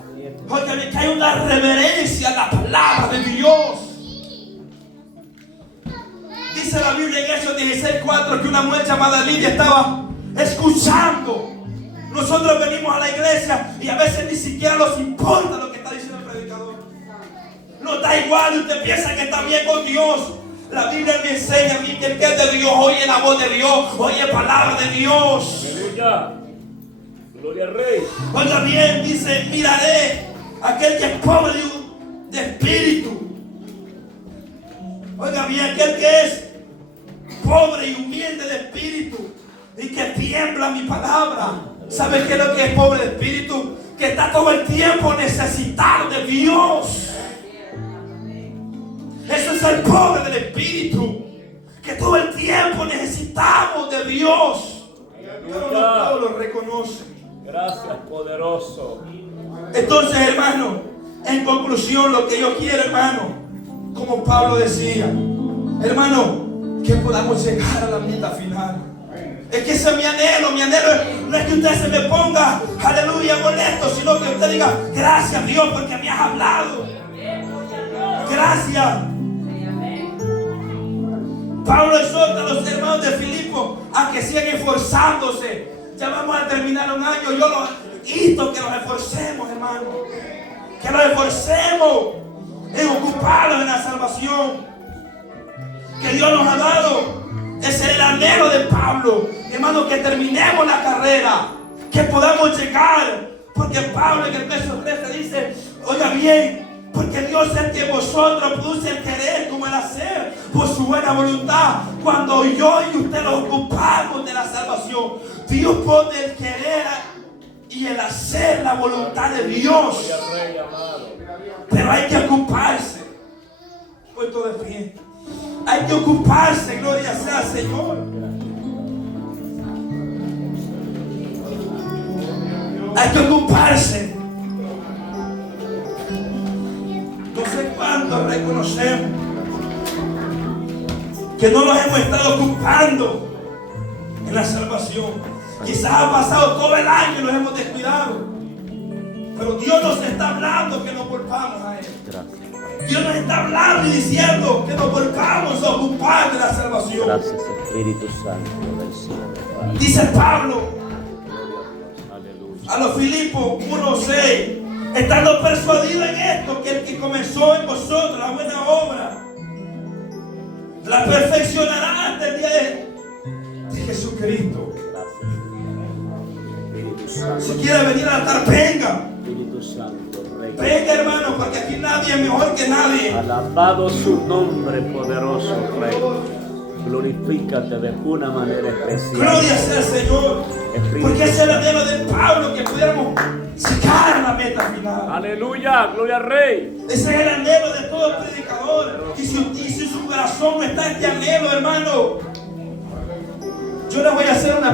Oigan, que hay una reverencia a la palabra de Dios. Dice la Biblia en Hechos 16:4 que una mujer llamada Lidia estaba escuchando. Nosotros venimos a la iglesia y a veces ni siquiera nos importa lo que está diciendo el predicador. No da igual, usted piensa que está bien con Dios. La Biblia me enseña a mí que el que es de Dios oye la voz de Dios, oye palabra de Dios. Aleluya. Gloria al Rey. Oiga bien, dice, miraré a aquel que es pobre de espíritu. Oiga bien, aquel que es pobre y humilde de espíritu y que tiembla mi palabra. ¿Sabe qué es lo que es pobre de espíritu? Que está todo el tiempo necesitado de Dios. Eso es el pobre del espíritu, que todo el tiempo necesitamos de Dios. Pero no todos lo reconocen. Gracias, poderoso. Entonces, hermano, en conclusión, lo que yo quiero, hermano, como Pablo decía, hermano, que podamos llegar a la meta final. Es que ese es mi anhelo no es que usted se me ponga, aleluya, molesto, sino que usted diga, gracias Dios porque me has hablado. Gracias. Pablo exhorta a los hermanos de Filipo a que sigan esforzándose. Ya vamos a terminar un año. Yo los insto que nos esforcemos, hermano. Que nos esforcemos en ocuparnos en la salvación que Dios nos ha dado. Ese es el anhelo de Pablo, hermano, que terminemos la carrera, que podamos llegar. Porque Pablo en el verso 13 dice, oiga bien, porque Dios es el que vosotros produce el querer como el hacer por su buena voluntad. Cuando yo y usted nos ocupamos de la salvación, Dios pone el querer y el hacer la voluntad de Dios. Pero hay que ocuparse. Puesto de pie. Hay que ocuparse, gloria sea al Señor. Hay que ocuparse. No sé cuánto reconocemos que no nos hemos estado ocupando en la salvación. Quizás ha pasado todo el año y nos hemos descuidado. Pero Dios nos está hablando que nos volvamos a Él. Dios nos está hablando y diciendo que nos volvamos a ocupar de la salvación. Gracias, Espíritu Santo del cielo. Dice Pablo Aleluya. a los Filipos 1:6, estando persuadido en esto, que el que comenzó en vosotros la buena obra, la perfeccionará hasta el día de Jesucristo. Espíritu Santo. Si quiere venir al altar, venga. Espíritu Santo, Rey. Venga, hermano, porque aquí nadie es mejor que nadie. Alabado su nombre poderoso, Rey. Glorifícate de una manera especial. Gloria sea al Señor. Porque ese es el anhelo de Pablo, que pudiéramos llegar a la meta final. Aleluya. Gloria al Rey. Ese es el anhelo de todo predicador. Y si su corazón no está este anhelo, hermano, yo le voy a hacer una